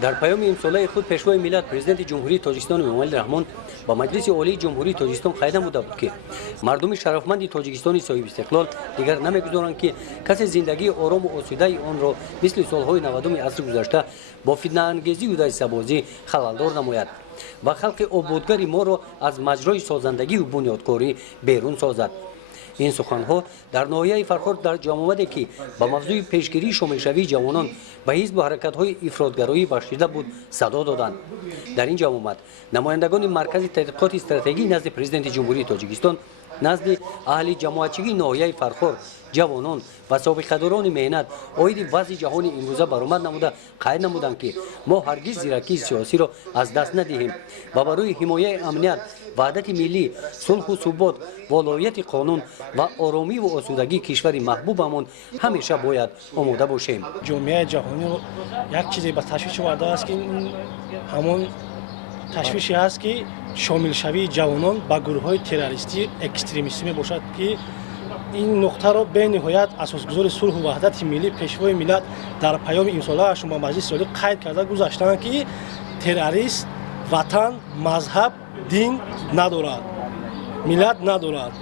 در پیام امساله خود پیشوای ملت پرزیدنت جمهوری تاجیکستان امامعلی رحمان با مجلس عالی جمهوری تاجیکستان قید نموده بود که مردم شرفمند تاجیکستان صاحب استقلال دیگر نمیگذارند که کسی زندگی آرام و آسوده آن را مثل سالهای 90 عصر گذشته با فتنه انگیزی و دسته‌بازی خللدار نماید و خلق آبادگری ما را از مجرای سازندگی و بنیادکاری بیرون سازد. این سخنها در ناحیه فرخار در جمع آمده که با موضوع پیشگیری شامل‌شوی جوانان به حزب و حرکت‌های افراطگرایی بخشیده بود صدا دادند. در این جمع آمد نمایندگان مرکز تحقیقات استراتژی نزد پرزیدنت جمهوری تاجیکستان، نزد اهل جماعتچگی ناحیه فرخار، جوانان و سابقه‌داران مهنت عاید وضع جهان امروزه برآمد نموده قید نمودند که ما هرگز زیرکی سیاسی را از دست ندهیم و برای حمایت امنیت، وحدت ملی، صلح و ثبات، ولایت قانون و آرامی و آسودگی کشور محبوبمون همیشه باید آماده باشیم. جامعه جهانی یک چیزی به تشویش آورده است که همون تشویشی است که شامل شوی جوانان به گروه‌های تروریستی اکستریمیستی باشد که این نقطه را به نهایت اساسگذار صلح و وحدت ملی پیشوای ملت در پیام امساله شما مجلس عالی قید کرده گذاشتند که تروریست وطن، مذهب، دین ندارد، ملت ندارد.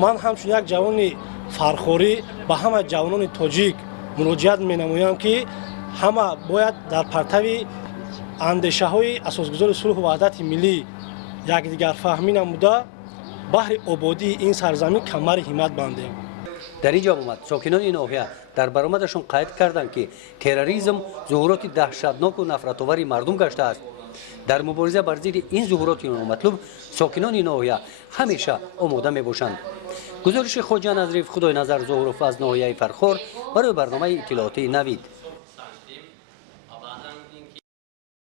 من همچون یک جوان فرخاری به همه جوانان تاجیک مراجعت می‌نمایم که همه باید در پرتو اندیشه‌های اساسگذار صلح و وحدت ملی یکدیگر فهمی نموده بهر آبادی این سرزمین کمر همت بندیم. در این جمع آمد ساکنان این ناحیه در برآمدشان قید کردند که تروریسم ظهورات دهشتناک و نفرت‌آور مردم گشته است. در مبارزه بر ضد این ظهورات نامطلوب ساکنان این ناحیه همیشه آماده میباشند. گزارش خواجه نظریف خدای نظر ظهورف از ناحیه فرخار برای برنامه اطلاعاتی نوید.